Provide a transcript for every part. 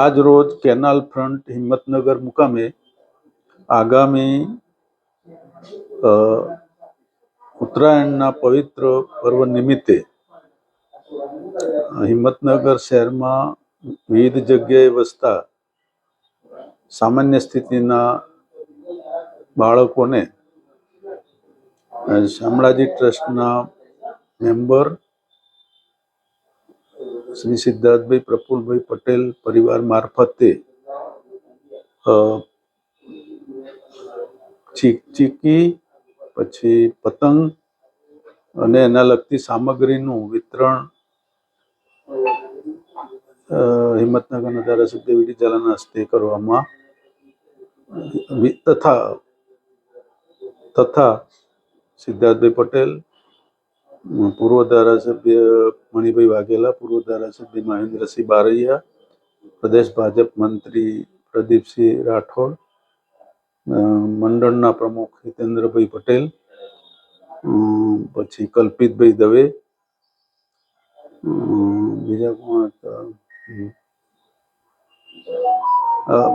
આજ રોજ canal front Himmatnagar મુકામે આગામી ઉત્તરાયણના પવિત્ર પર્વ નિમિત્તે હિંમતનગર શહેરમાં વિવિધ જગ્યાએ વસતા સામાન્ય સ્થિતિના બાળકોને શામળાજી ટ્રસ્ટના મેમ્બર શ્રી સિદ્ધાર્થભાઈ પ્રફુલભાઈ પટેલ પરિવાર મારફતે ચીકી પછી પતંગ અને એના લગતી સામગ્રીનું વિતરણ હિંમતનગરના ધારાસભ્ય વીડી ઝાલાના હસ્તે કરવામાં તથા સિદ્ધાર્થભાઈ પટેલ, પૂર્વ ધારાસભ્ય મણિભાઈ વાઘેલા, પૂર્વ ધારાસભ્ય મહેન્દ્રસિંહ બારૈયા, પ્રદેશ ભાજપ મંત્રી પ્રદીપસિંહ રાઠોડ, મંડળના પ્રમુખ હિતેન્દ્રભાઈ પટેલ, પછી કલ્પિતભાઈ દવે, બીજા કોણ હતા,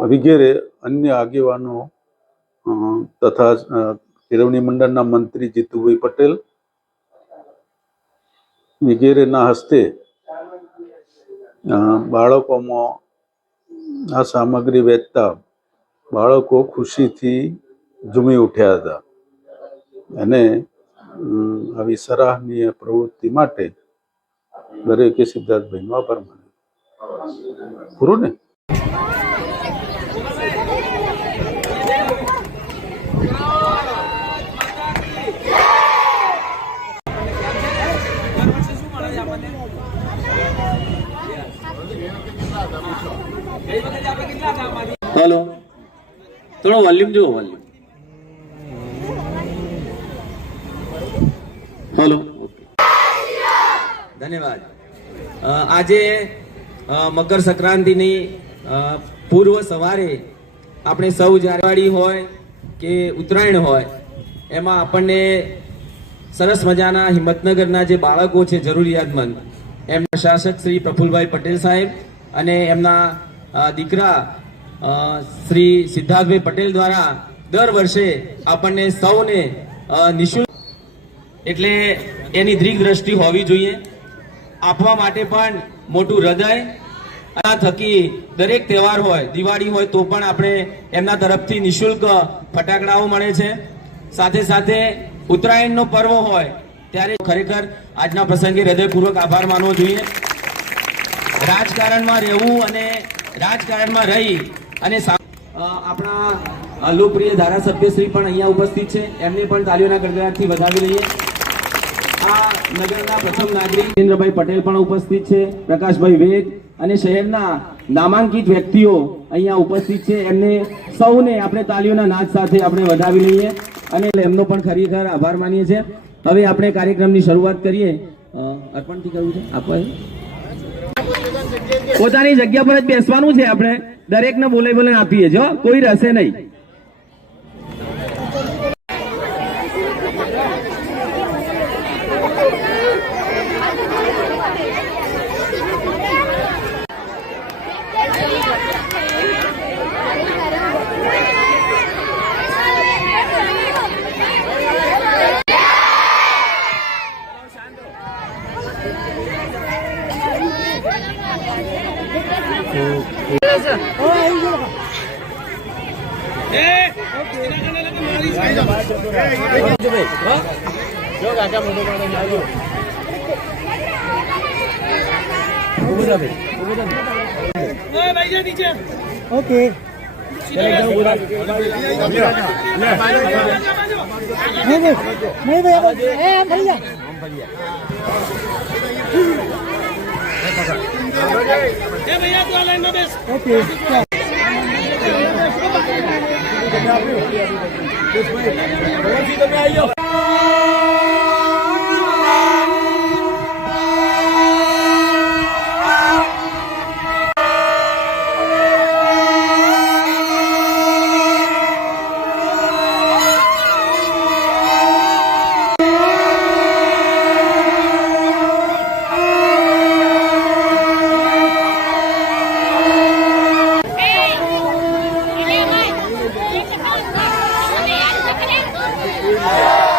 વગેરે અન્ય આગેવાનો તથા કેળવણી મંડળના મંત્રી જીતુભાઈ પટેલ વગેરેના હસ્તે બાળકોમાં આ સામગ્રી વેચતા બાળકો ખુશીથી ઝૂમી ઉઠ્યા હતા અને આવી સરાહનીય પ્રવૃત્તિ માટે દરેકે સિદ્ધાર્થભાઈનો આભાર માન્યો. પૂરું ને? हेलो, थोड़ा वॉल्यूम जो वॉल्यूम. हेलो, धन्यवाद. આજે મકર સંક્રાંતિની પૂર્વ સવારે આપણે સૌ જ્યારે દિવાળી હોય કે ઉત્તરાયણ હોય એમાં આપણને સરસ મજાના હિંમતનગરના જે બાળકો છે જરૂરિયાતમંદ એમના શાસક શ્રી પ્રફુલભાઈ પટેલ સાહેબ અને એમના દીકરા શ્રી સિદ્ધાર્થભાઈ પટેલ દ્વારા દર વર્ષે આપણને સૌને નિઃશુલ્ક એટલે એની દીર્ઘ દ્રષ્ટિ હોવી જોઈએ. આપવા માટે પણ મોટું હૃદય આ થકી દરેક તહેવાર હોય, દિવાળી હોય તો પણ આપણે એમના તરફથી નિઃશુલ્ક ફટાકડાઓ મળે છે. સાથે સાથે ઉત્તરાયણનો પર્વ હોય ત્યારે ખરેખર આજના પ્રસંગે હૃદયપૂર્વક આભાર માનવો જોઈએ. રાજકારણમાં રહેવું અને રાજકારણમાં રહી અને આપણા લોકપ્રિય ધારાસભ્ય શ્રી પણ અહીંયા ઉપસ્થિત છે, એમને પણ તાલીઓના ગડગડાટથી વધાવી લઈએ. આ નગરના પ્રથમ નાગરિક જિતેન્દ્રભાઈ પટેલ પણ ઉપસ્થિત છે, પ્રકાશભાઈ વેદ અને શહેરના નામાંકિત વ્યક્તિઓ અહીંયા ઉપસ્થિત છે. એમને સૌને આપણે તાલીઓના નાદ સાથે આપણે વધાવી લઈએ અને એમનો પણ ખરેખર આભાર માનીએ છીએ. હવે આપણે કાર્યક્રમની શરૂઆત કરીએ. અર્પણથી કરવું છે આપણે પોતાની જગ્યા પર જ બેસવાનું છે. આપણે દરેકને બોલે આપીએ જો કોઈ રહેશે નહીં. ओके नहीं भैया ओके જય.